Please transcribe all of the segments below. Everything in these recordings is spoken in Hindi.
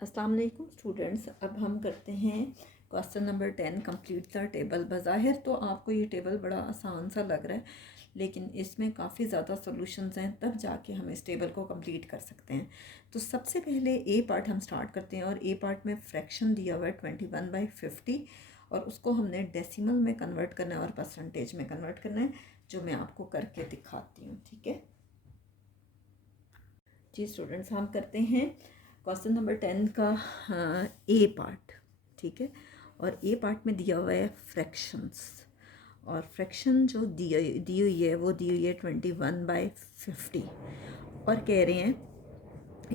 अस्सलाम वालेकुम स्टूडेंट्स। अब हम करते हैं question number 10, complete the table. बज़ाहिर तो आपको ये टेबल बड़ा आसान सा लग रहा है, लेकिन इसमें काफ़ी ज़्यादा सॉल्यूशंस हैं, तब जाके हम इस टेबल को कंप्लीट कर सकते हैं। तो सबसे पहले ए पार्ट हम स्टार्ट करते हैं, और ए पार्ट में फ्रैक्शन दिया हुआ है 21/50, और उसको हमने डेसिमल में कन्वर्ट करना है और परसेंटेज में कन्वर्ट करना है, जो मैं आपको करके दिखाती हूँ। ठीक है जी स्टूडेंट्स, हम करते हैं क्वेश्चन नंबर 10 का ए पार्ट। ठीक है, और ए पार्ट में दिया हुआ है फ्रैक्शंस, और फ्रैक्शन जो दी हुई है वो दी हुई है 21/50, और कह रहे हैं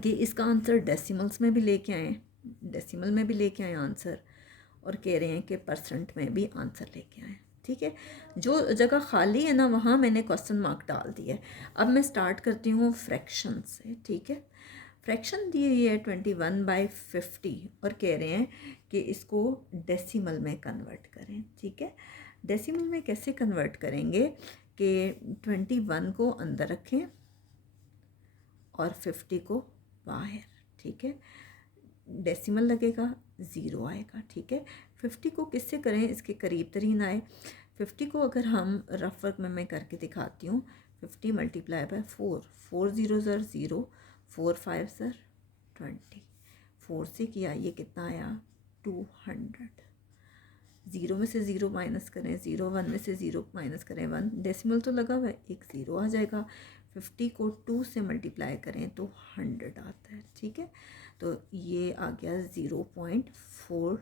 कि इसका आंसर डेसिमल्स में भी लेके आए, डेसिमल में भी लेके आए आंसर, और कह रहे हैं कि परसेंट में भी आंसर लेके आए। ठीक है, जो जगह खाली है ना वहाँ मैंने क्वेश्चन मार्क डाल दिया है। अब मैं स्टार्ट करती हूँ फ्रैक्शन से। ठीक है, फ्रैक्शन दी हुई है 21/50, और कह रहे हैं कि इसको डेसिमल में कन्वर्ट करें। ठीक है, डेसिमल में कैसे कन्वर्ट करेंगे कि 21 को अंदर रखें और 50 को बाहर। ठीक है, डेसिमल लगेगा, ज़ीरो आएगा। ठीक है, 50 को किससे करें, इसके करीब तरीन आए। 50 को अगर हम रफ वर्क में मैं करके दिखाती हूँ, 50 मल्टीप्लाई बाय 4, 4 ज़ीरो ज़र ज़ीरो, 4 5 ज़र 20, 4 से किया ये कितना आया 200। ज़ीरो में से ज़ीरो माइनस करें, ज़ीरो, 1 में से ज़ीरो माइनस करें 1, डेसिमल तो लगा हुआ है, एक ज़ीरो आ जाएगा। 50 को 2 से मल्टीप्लाई करें तो 100 आता है। ठीक है, तो ये आ गया 0.42।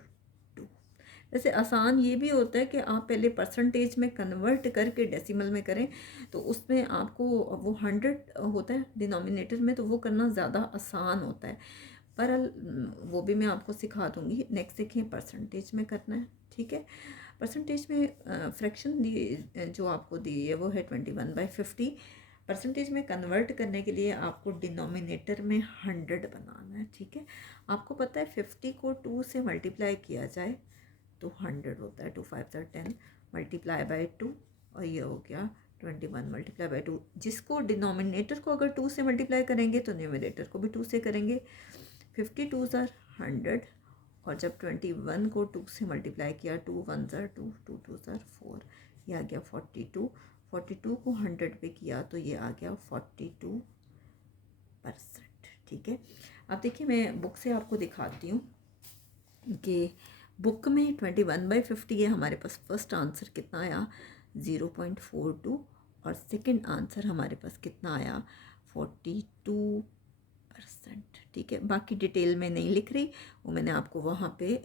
वैसे आसान ये भी होता है कि आप पहले परसेंटेज में कन्वर्ट करके डेसिमल में करें, तो उसमें आपको वो 100 होता है डिनोमिनेटर में, तो वो करना ज़्यादा आसान होता है। पर वो भी मैं आपको सिखा दूँगी। नेक्स्ट देखें, परसेंटेज में करना है। ठीक है, परसेंटेज में फ्रैक्शन दी जो आपको दी है वो है 21/50। परसेंटेज में कन्वर्ट करने के लिए आपको डिनोमिनेटर में 100 बनाना है। ठीक है, आपको पता है 50 को 2 से मल्टीप्लाई किया जाए तो 100 होता है। 2 5 10 मल्टीप्लाई बाय 2, और ये हो गया 21 मल्टीप्लाई बाय 2। जिसको डिनोमिनेटर को अगर 2 से मल्टीप्लाई करेंगे तो न्यूमरेटर को भी 2 से करेंगे। 52 ज़र 100, और जब 21 को 2 से मल्टीप्लाई किया, 2 1 ज़र 2, 2 2 ज़र 4, ये आ गया 42। 42 को 100 पे किया तो ये आ गया 42%। ठीक है, अब देखिए मैं बुक से आपको दिखाती हूँ कि बुक में 21/50 है, हमारे पास फर्स्ट आंसर कितना आया 0.42, और सेकंड आंसर हमारे पास कितना आया 42%। ठीक है, बाकी डिटेल में नहीं लिख रही, वो मैंने आपको वहाँ पे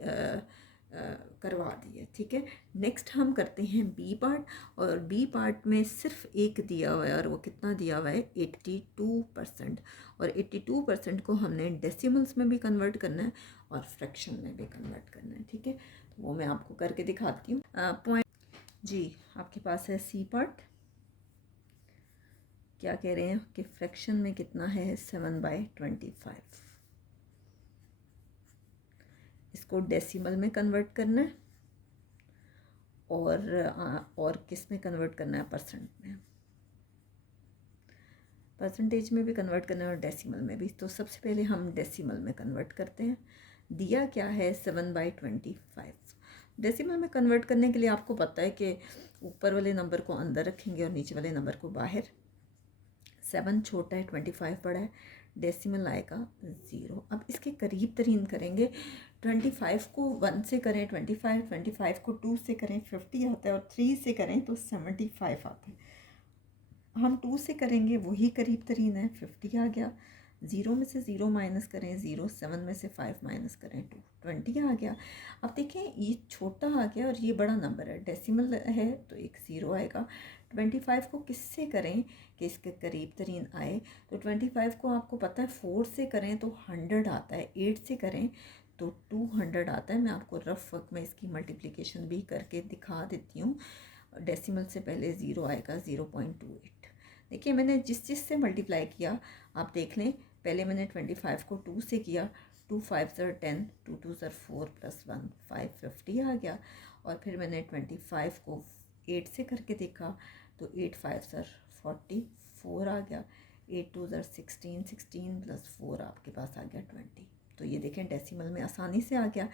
करवा दी है। ठीक है, नेक्स्ट हम करते हैं बी पार्ट, और बी पार्ट में सिर्फ एक दिया हुआ है, और वो कितना दिया हुआ है 82%, और 82% को हमने डेसिमल्स में भी कन्वर्ट करना है और फ्रैक्शन में भी कन्वर्ट करना है। ठीक है, तो वो मैं आपको करके दिखाती हूँ। पॉइंट जी, आपके पास है सी पार्ट। क्या कह रहे हैं कि फ्रैक्शन में कितना है 7/25, इसको डेसिमल में कन्वर्ट करना है, और किस में कन्वर्ट करना है, परसेंट में, परसेंटेज में भी कन्वर्ट करना है और डेसिमल में भी। तो सबसे पहले हम डेसिमल में कन्वर्ट करते हैं। दिया क्या है 7/25। डेसिमल में कन्वर्ट करने के लिए आपको पता है कि ऊपर वाले नंबर को अंदर रखेंगे और नीचे वाले नंबर को बाहर। 7 छोटा है, 25 बड़ा है, डेसिमल आएगा 0। अब इसके करीब तरीन करेंगे, 25 को 1 से करें 25 को 2 से करें 50 आता है, और 3 से करें तो 75 आता है। हम 2 से करेंगे वही करीब तरीन है, 50 आ गया। 0 में से 0 माइनस करें 0, 7 में से 5 माइनस करें 2, 20 आ गया। अब देखें ये छोटा आ गया और ये बड़ा नंबर है, डेसिमल है तो एक 0 आएगा। 25 को किससे करें कि इसके करीब तरीन आए, तो 25 को आपको पता है 4 से करें तो 100 आता है, 8 से करें तो 200 आता है। मैं आपको रफ वर्क में इसकी मल्टीप्लिकेशन भी करके दिखा देती हूँ। डेसिमल से पहले 0 आएगा 0.28। देखिए मैंने जिस चीज़ से मल्टीप्लाई किया आप देख लें। पहले मैंने 25 को 2 से किया, 2 5 ज़र 10, 2 2 ज़र 4 + 1 5, 50 आ गया। और फिर मैंने 25 को 8 से करके देखा तो 8 5 ज़र 44 आ गया, 8 2 ज़र 16, 16 + 4 आपके पास आ गया 20। तो ये देखें डेसिमल में आसानी से आ गया।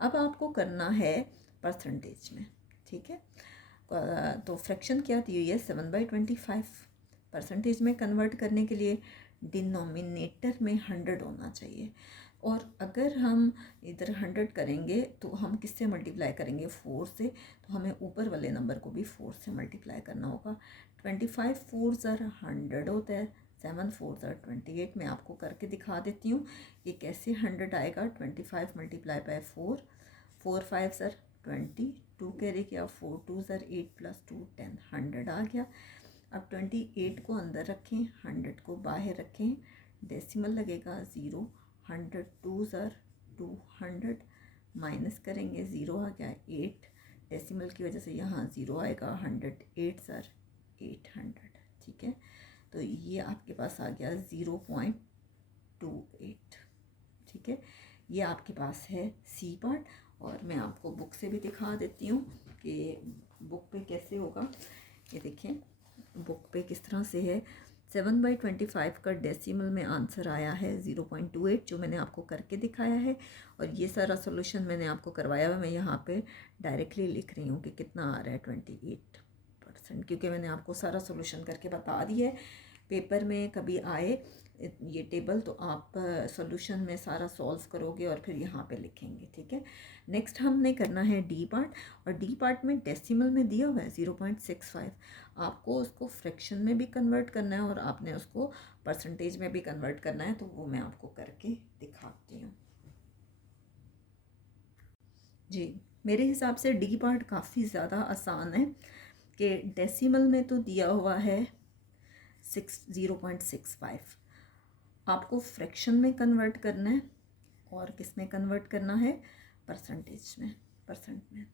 अब आपको करना है परसेंटेज में, ठीक है। तो फ्रैक्शन क्या दी हुई है 7/25। परसेंटेज में कन्वर्ट करने के लिए डिनोमिनेटर में 100 होना चाहिए, और अगर हम इधर 100 करेंगे तो हम किससे मल्टीप्लाई करेंगे 4 से, तो हमें ऊपर वाले नंबर को भी 4 से मल्टीप्लाई करना होगा। 25 4 ज़र 100 होता है, 7 4 ज़र 28। मैं आपको करके दिखा देती हूँ ये कैसे 100 आएगा। 25 मल्टीप्लाई बाय 4, 4 5 ज़र 20, 2 कैरी किया, 4 2 ज़र 8 प्लस 2 10, 100 आ गया। अब 28 को अंदर रखें, 100 को बाहर रखें, डेसिमल लगेगा 0, 100 2 ज़र 200, माइनस करेंगे 0 आ गया 8, डेसिमल की वजह से यहाँ 0 आएगा, 100 8 ज़र 800, ठीक है। तो ये आपके पास आ गया 0.28, ठीक है। ये आपके पास है सी पार्ट, और मैं आपको बुक से भी दिखा देती हूँ कि बुक पे कैसे होगा। ये देखें बुक पे किस तरह से है। 7/25 का डेसिमल में आंसर आया है 0.28, जो मैंने आपको करके दिखाया है, और ये सारा सोल्यूशन मैंने आपको करवाया हुआ। मैं यहाँ पे डायरेक्टली लिख रही हूँ कि कितना आ रहा है 28%, क्योंकि मैंने आपको सारा सोल्यूशन करके बता दिया है। पेपर में कभी आए ये टेबल तो आप सॉल्यूशन में सारा सॉल्व करोगे और फिर यहाँ पे लिखेंगे, ठीक है। नेक्स्ट हमने करना है डी पार्ट, और डी पार्ट में डेसिमल में दिया हुआ है 0.65। आपको उसको फ्रैक्शन में भी कन्वर्ट करना है और आपने उसको परसेंटेज में भी कन्वर्ट करना है, तो वो मैं आपको करके दिखाती हूँ। जी, मेरे हिसाब से डी पार्ट काफ़ी ज़्यादा आसान है कि डेसिमल में तो दिया हुआ है 0.65, आपको फ्रैक्शन में कन्वर्ट करना है, और किस में कन्वर्ट करना है परसेंटेज में, परसेंट में।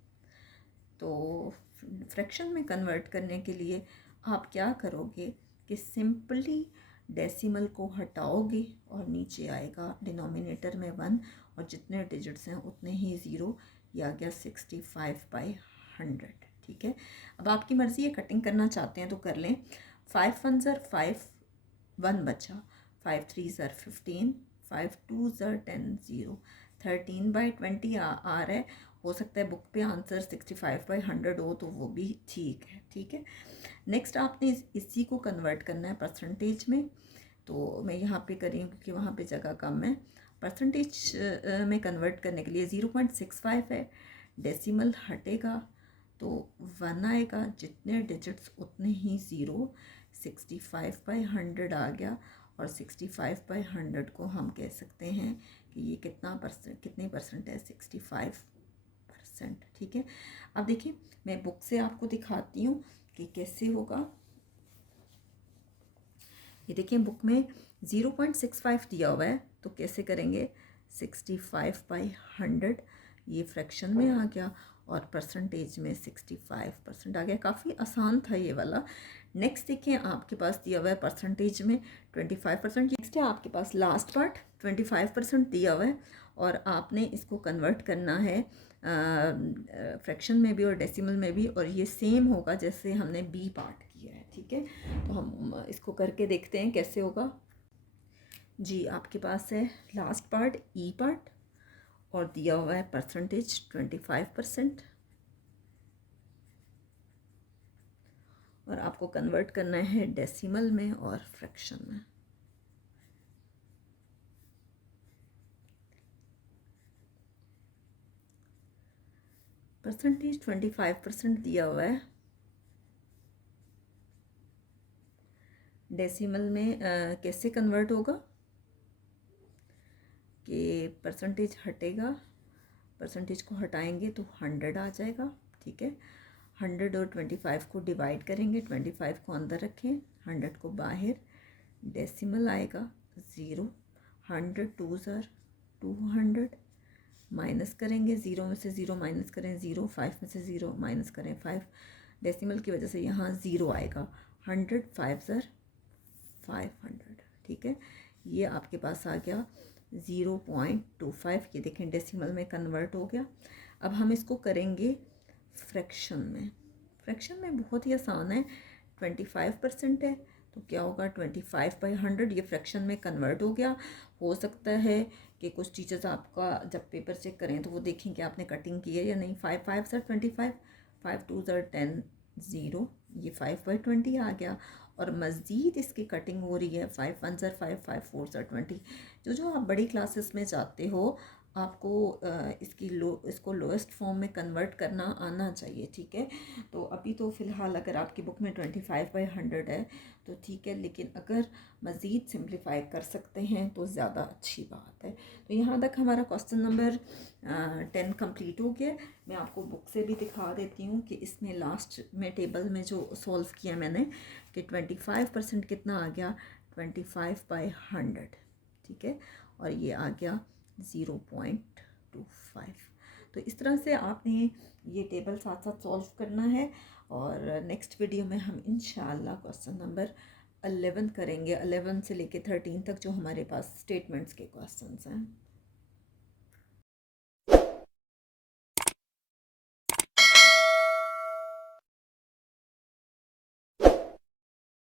तो फ्रैक्शन में कन्वर्ट करने के लिए आप क्या करोगे कि सिंपली डेसिमल को हटाओगे और नीचे आएगा डिनोमिनेटर में 1, और जितने डिजिट्स हैं उतने ही 0, या आ गया 65/100, ठीक है। अब आपकी मर्ज़ी है, कटिंग करना चाहते हैं तो कर लें। 5 1 ज़र 5, 1 बचा, 5 3 ज़र 15, 5 2 ज़र 10, 0, 13/20 आ रहा है। हो सकता है बुक पे आंसर 65/100 हो, तो वो भी ठीक है, ठीक है। नेक्स्ट आपने इसी को कन्वर्ट करना है परसेंटेज में, तो मैं यहाँ पे कर रही हूँ क्योंकि वहाँ पे जगह कम है। परसेंटेज में कन्वर्ट करने के लिए 0.65 है, डेसिमल हटेगा तो 1 आएगा, जितने डिजिट्स उतने ही 0, 65/100 आ गया, और 65/100 को हम कह सकते हैं कि ये कितने परसेंट है 65%, ठीक है। अब देखिए मैं बुक से आपको दिखाती हूँ कि कैसे होगा। ये देखिए बुक में 0.65 दिया हुआ है, तो कैसे करेंगे 65/100, ये फ्रैक्शन में आ गया, और परसेंटेज में 65% आ गया। काफ़ी आसान था ये वाला। नेक्स्ट देखिए आपके पास दिया हुआ है परसेंटेज में 25%। नेक्स्ट है आपके पास लास्ट पार्ट 25% दिया हुआ है, और आपने इसको कन्वर्ट करना है फ्रैक्शन में भी और डेसिमल में भी, और ये सेम होगा जैसे हमने बी पार्ट किया है, ठीक है। तो हम इसको करके देखते हैं कैसे होगा। जी, आपके पास है लास्ट पार्ट ई पार्ट, और दिया हुआ है परसेंटेज 25%, और आपको कन्वर्ट करना है डेसिमल में और फ्रैक्शन में। परसेंटेज 25% दिया हुआ है, डेसिमल में कैसे कन्वर्ट होगा कि परसेंटेज हटेगा, परसेंटेज को हटाएंगे तो 100 आ जाएगा, ठीक है। 100 और 25 को डिवाइड करेंगे, 25 को अंदर रखें, 100 को बाहर, डेसिमल आएगा 0, 100 2 ज़र 200, माइनस करेंगे 0 में से 0 माइनस करें 0, 5 में से 0 माइनस करें 5, डेसिमल की वजह से यहाँ 0 आएगा, 100 5 ज़र 500, ठीक है। ये आपके पास आ गया 0.25। ये देखें डेसिमल में कन्वर्ट हो गया। अब हम इसको करेंगे फ्रैक्शन में। फ्रैक्शन में बहुत ही आसान है, 25% है तो क्या होगा 25/100, ये फ्रैक्शन में कन्वर्ट हो गया। हो सकता है कि कुछ टीचर्स आपका जब पेपर चेक करें तो वो देखें कि आपने कटिंग की है या नहीं। 5 5 सर 25, 5 2 सर 10, 0, ये 5/20 आ गया। और मज़ीद इसकी कटिंग हो रही है, 5 1 सर 5, 5 4 सर 20। जो आप बड़ी क्लासेस में जाते हो आपको इसको लोएस्ट फॉर्म में कन्वर्ट करना आना चाहिए, ठीक है। तो अभी तो फ़िलहाल अगर आपकी बुक में 25/100 है तो ठीक है, लेकिन अगर मज़ीद सिंप्लीफाई कर सकते हैं तो ज़्यादा अच्छी बात है। तो यहाँ तक हमारा क्वेश्चन नंबर 10 कंप्लीट हो गया। मैं आपको बुक से भी दिखा देती हूँ कि इसमें लास्ट में टेबल में जो सॉल्व किया मैंने कि 25% कितना आ गया, 25/100, ठीक है, और ये आ गया 0.25। तो इस तरह से आपने ये टेबल साथ साथ सॉल्व करना है। और नेक्स्ट वीडियो में हम इंशाल्लाह क्वेश्चन नंबर 11 करेंगे, 11 से लेके 13 तक जो हमारे पास स्टेटमेंट्स के क्वेश्चंस हैं।